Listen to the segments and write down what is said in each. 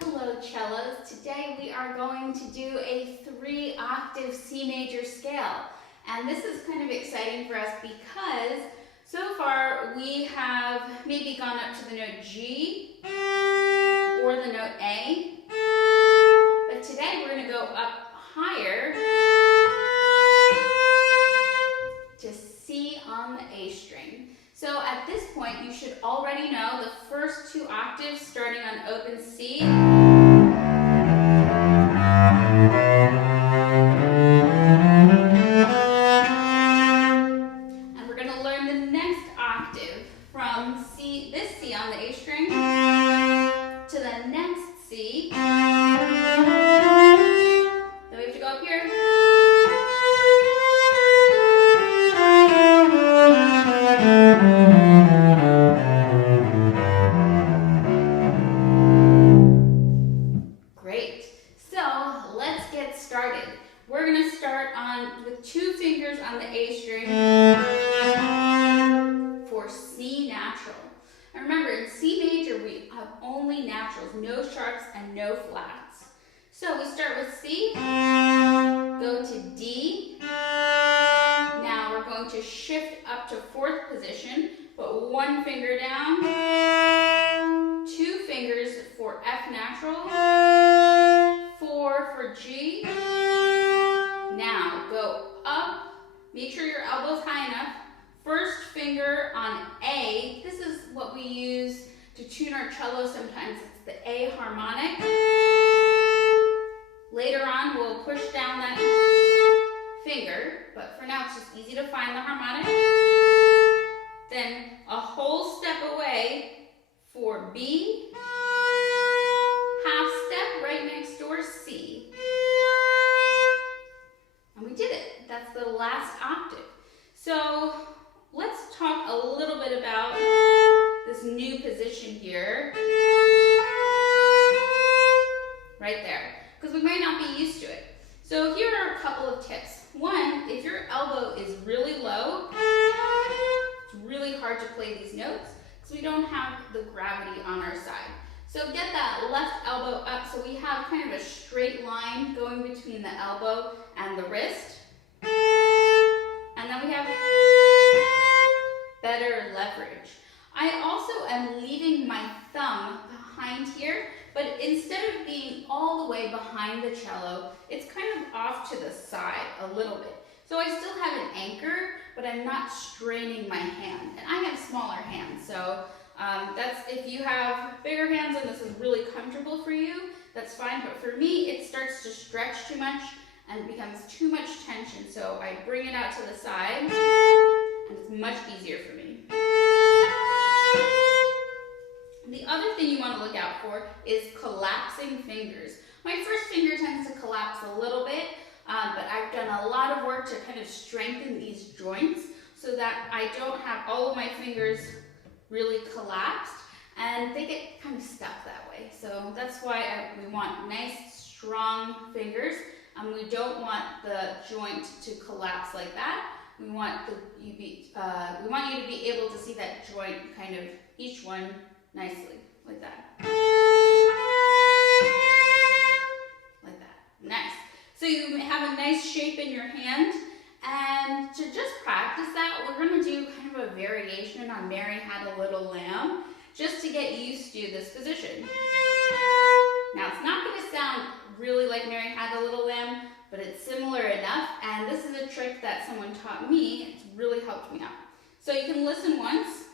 Hello cellos, today we are going to do a 3-octave C major scale, and this is kind of exciting for us because so far we have maybe gone up to the note G or the note A, but today we're going to go up higher to C on the A string. So at this point you should already know the first 2 octaves starting on open C. And we're going to learn the next octave from C, this C on the A string, to the next C. Then we have to go up here. Great. So let's get started. We're going to start with 2 fingers on the A string for C natural. And remember, in C major we have only naturals, no sharps and no flats. So we start with C, go to D. Now we're going to shift up to 4th position, put 1 finger down, 2 fingers for F natural, 4 for G. Now go up, make sure your elbow's high enough. First finger on A, this is what we use to tune our cello sometimes, it's the A harmonic. Later on we'll push down that finger, but for now it's just easy to find the harmonic. Then a whole step away for B, half step right next door C. And we did it. That's the last octave. So let's talk a little bit about this new position here. Right there. Because we might not be used to it. So here are a couple of tips. One, if your elbow is really low, it's really hard to play these notes because we don't have the gravity on our side. So get that left elbow up so we have kind of a straight line going between the elbow and the wrist. And then we have better leverage. I also am leaving my thumb behind here, but instead of being all the way behind the cello, it's kind of off to the side a little bit. So I still have an anchor, but I'm not straining my hand. And I have smaller hands, so that's, if you have bigger hands and this is really comfortable for you, that's fine. But for me, it starts to stretch too much and becomes too much tension. So I bring it out to the side, and it's much easier for me. The other thing you want to look out for is collapsing fingers. My first finger tends to collapse a little bit, but I've done a lot of work to kind of strengthen these joints so that I don't have all of my fingers really collapsed and they get kind of stuck that way. So that's why we want nice, strong fingers. We don't want the joint to collapse like that. We want you to be able to see that joint kind of each one nicely, like that. Like that. Nice. So you have a nice shape in your hand, and to just practice that, we're going to do kind of a variation on Mary Had a Little Lamb, just to get used to this position. Now it's not going to sound really like Mary Had a Little Lamb, but it's similar enough, and this is a trick that someone taught me. It's really helped me out. So you can listen once.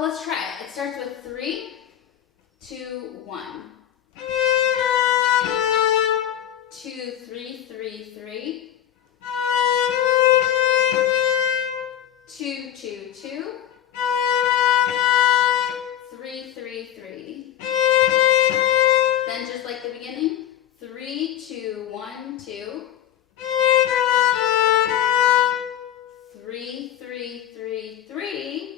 Let's try it. It starts with 3, 2, 1. 2, 3, 3, 3. 2, 2, 2. 3, 3, 3. Then just like the beginning, 3, 2, 1, 2. 3, 3, 3, 3.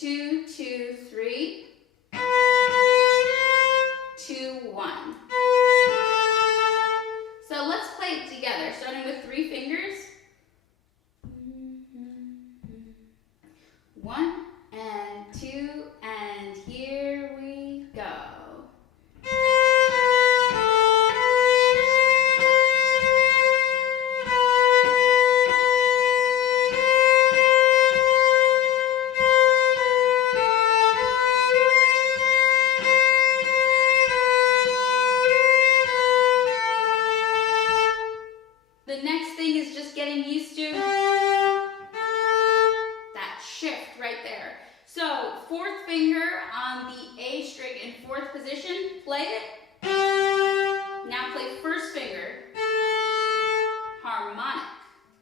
2, 2, 3. 1 and 2, and here we go. The next thing is just getting used to that shift right there. So, 4th finger on the A string in 4th position, play it. Now play 1st finger, harmonic.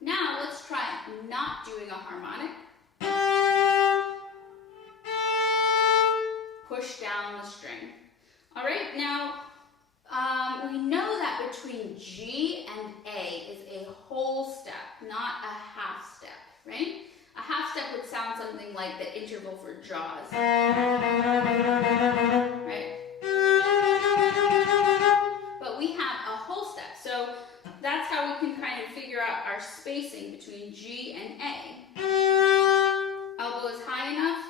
Now let's try not doing a harmonic. Push down the string. All right, now we know that between G and A is a whole step, not a half step, right? A half step would sound something like the interval for Jaws, right? But we have a whole step, so that's how we can kind of figure out our spacing between G and A. Elbow is high enough,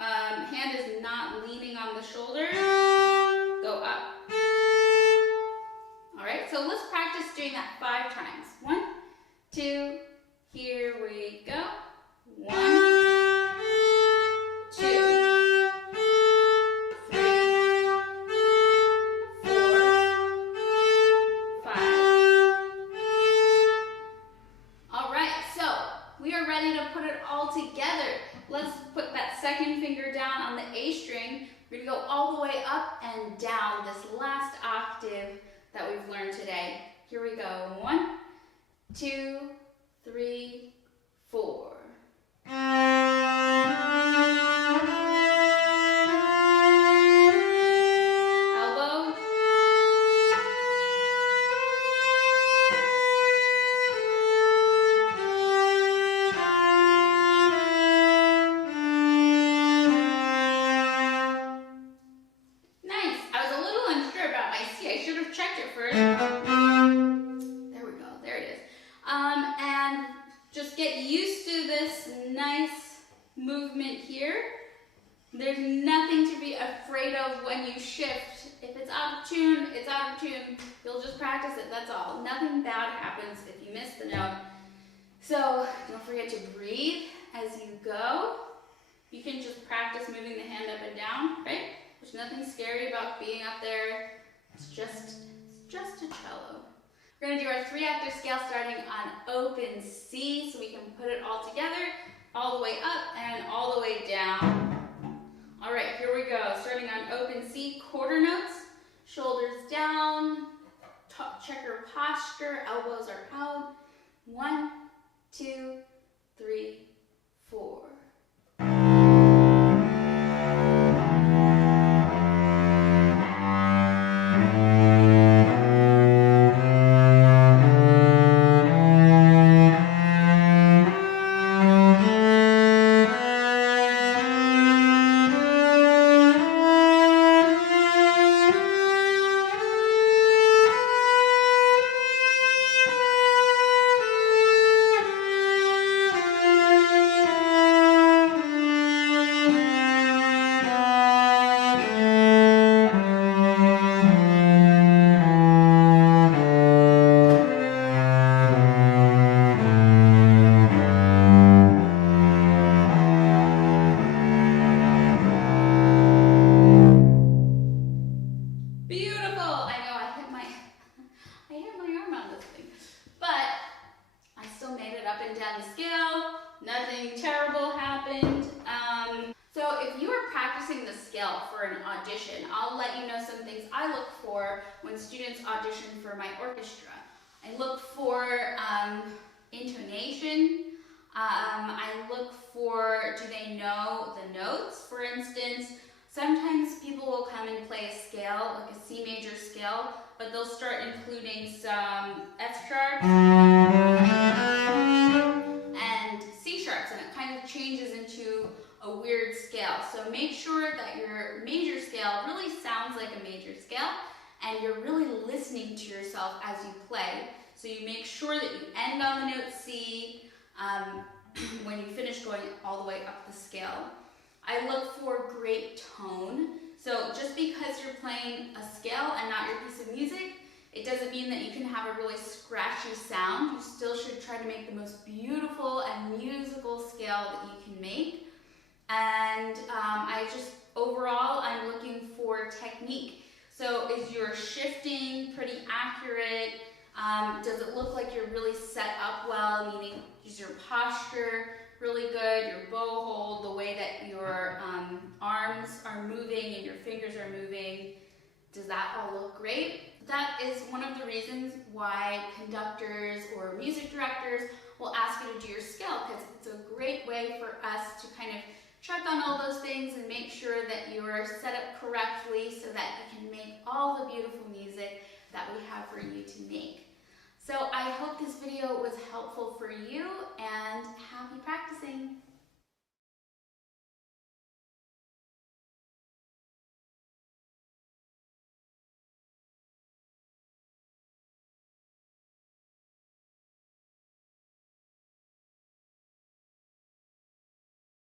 hand is not leaning on the shoulder, go up. All right, so let's practice doing that 5 times. 1, 2, here we go. 1, 2, 3, 4, 5. All right, so we are ready to put it all together. Let's put that 2nd finger down on the A string. We're gonna go all the way up and down this last octave that we've learned today. Here we go. 1, 2, 3, 4. Elbow. Nice. I was a little unsure about my C. I should have checked it first. There we go. There it is. And just get used to this nice movement here. There's nothing to be afraid of when you shift. If it's out of tune, it's out of tune. You'll just practice it, that's all. Nothing bad happens if you miss the note. So don't forget to breathe as you go. You can just practice moving the hand up and down, right? There's nothing scary about being up there. It's just a cello. We're going to do our 3-octave scale starting on open C, so we can put it all together, all the way up and all the way down. All right, here we go. Starting on open C, quarter notes, shoulders down, checker posture, elbows are out. 1, 2, 3, 4. For an audition, I'll let you know some things I look for when students audition for my orchestra. I look for intonation. I look for, do they know the notes? For instance, sometimes people will come and play a scale, like a C major scale, but they'll start including some F sharps and C sharps, and it kind of changes into a weird scale. So make sure that your major scale really sounds like a major scale and you're really listening to yourself as you play. So you make sure that you end on the note C, when you finish going all the way up the scale. I look for great tone. So just because you're playing a scale and not your piece of music, it doesn't mean that you can have a really scratchy sound. You still should try to make the most beautiful and musical scale that you can make. And overall, I'm looking for technique. So is your shifting pretty accurate? Does it look like you're really set up well, meaning is your posture really good, your bow hold, the way that your arms are moving and your fingers are moving? Does that all look great? That is one of the reasons why conductors or music directors will ask you to do your scale, because it's a great way for us to kind of check on all those things and make sure that you're set up correctly so that you can make all the beautiful music that we have for you to make. So I hope this video was helpful for you, and happy practicing!